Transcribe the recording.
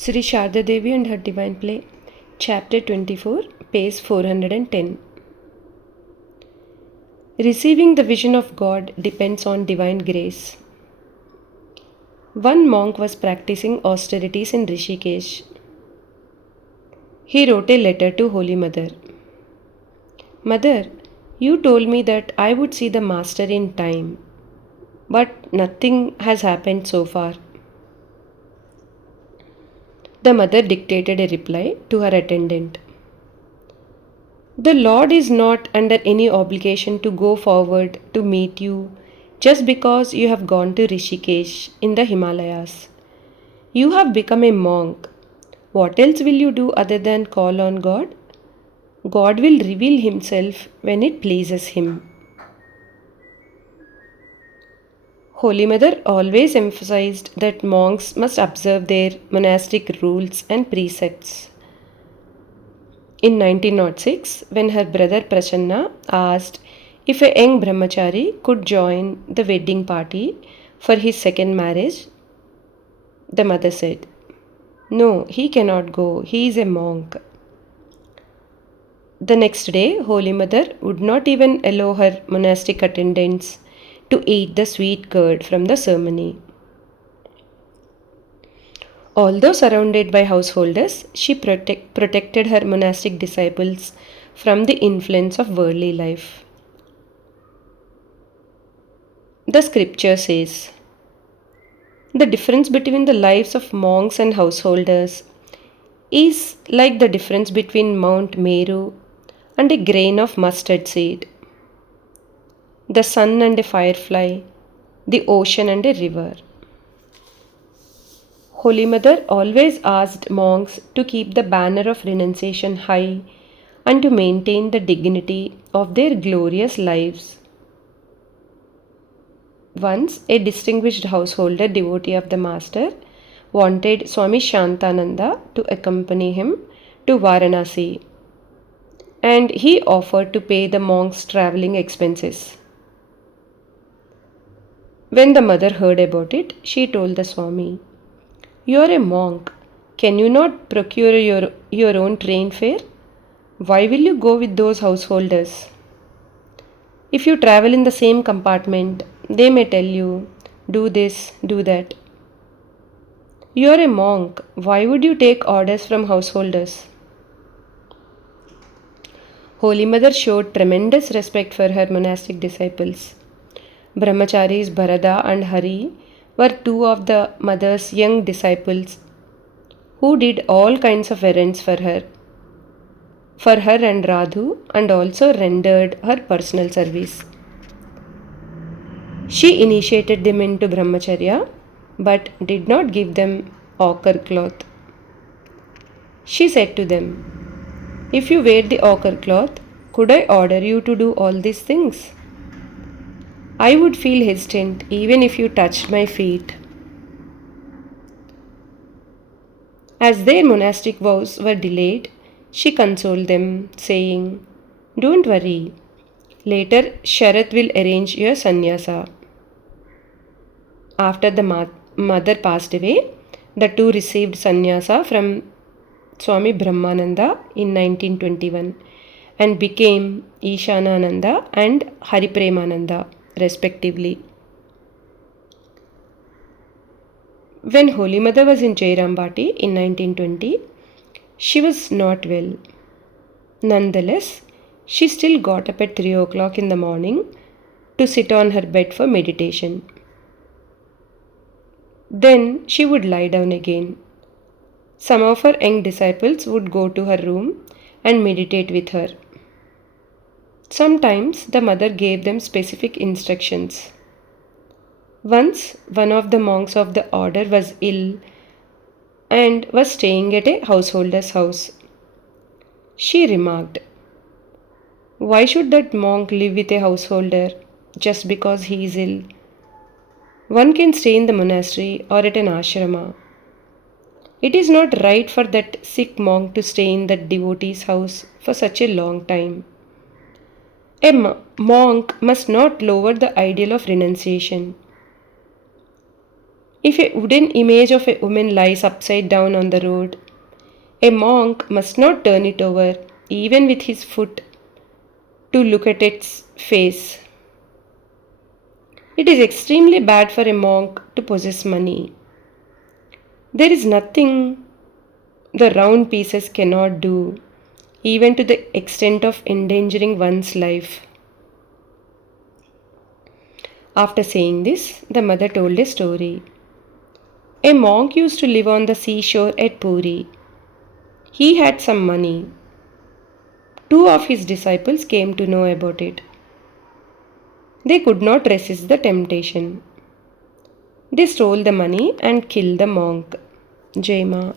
Sri Sharda Devi and her Divine Play, Chapter 24, page 410. Receiving the vision of God depends on divine grace. One monk was practicing austerities in Rishikesh. He wrote a letter to Holy Mother. Mother, you told me that I would see the Master in time, but nothing has happened so far. The mother dictated a reply to her attendant. The Lord is not under any obligation to go forward to meet you just because you have gone to Rishikesh in the Himalayas. You have become a monk. What else will you do other than call on God? God will reveal Himself when it pleases Him. Holy Mother always emphasized that monks must observe their monastic rules and precepts. In 1906, when her brother Prasanna asked if a young brahmachari could join the wedding party for his second marriage, the mother said, "No, he cannot go, he is a monk." The next day, Holy Mother would not even allow her monastic attendants to eat the sweet curd from the ceremony. Although surrounded by householders, she protected her monastic disciples from the influence of worldly life. The scripture says, the difference between the lives of monks and householders is like the difference between Mount Meru and a grain of mustard seed, the sun and a firefly, the ocean and a river. Holy Mother always asked monks to keep the banner of renunciation high and to maintain the dignity of their glorious lives. Once, a distinguished householder devotee of the Master wanted Swami Shantananda to accompany him to Varanasi, and he offered to pay the monk's travelling expenses. When the mother heard about it, she told the Swami, "You are a monk. Can you not procure your own train fare? Why will you go with those householders? If you travel in the same compartment, they may tell you, do this, do that. You are a monk. Why would you take orders from householders?" Holy Mother showed tremendous respect for her monastic disciples. Brahmacharis Bharada and Hari were two of the mother's young disciples who did all kinds of errands for her and Radhu, and also rendered her personal service. She initiated them into Brahmacharya but did not give them ochre cloth. She said to them, "If you wear the ochre cloth, could I order you to do all these things? I would feel hesitant even if you touched my feet." As their monastic vows were delayed, she consoled them, saying, "Don't worry. Later, Sharat will arrange your sannyasa." After the mother passed away, the two received sannyasa from Swami Brahmananda in 1921 and became Ishanananda and Haripremananda, respectively. When Holy Mother was in Jairambati in 1920, she was not well. Nonetheless, she still got up at 3 o'clock in the morning to sit on her bed for meditation. Then she would lie down again. Some of her young disciples would go to her room and meditate with her. Sometimes the mother gave them specific instructions. Once, one of the monks of the order was ill and was staying at a householder's house. She remarked, "Why should that monk live with a householder just because he is ill? One can stay in the monastery or at an ashrama. It is not right for that sick monk to stay in that devotee's house for such a long time. A monk must not lower the ideal of renunciation. If a wooden image of a woman lies upside down on the road, a monk must not turn it over, even with his foot, to look at its face. It is extremely bad for a monk to possess money. There is nothing the round pieces cannot do, even to the extent of endangering one's life. After saying this, the mother told a story. A monk used to live on the seashore at Puri. He had some money. Two of his disciples came to know about it. They could not resist the temptation. They stole the money and killed the monk. Jai Ma.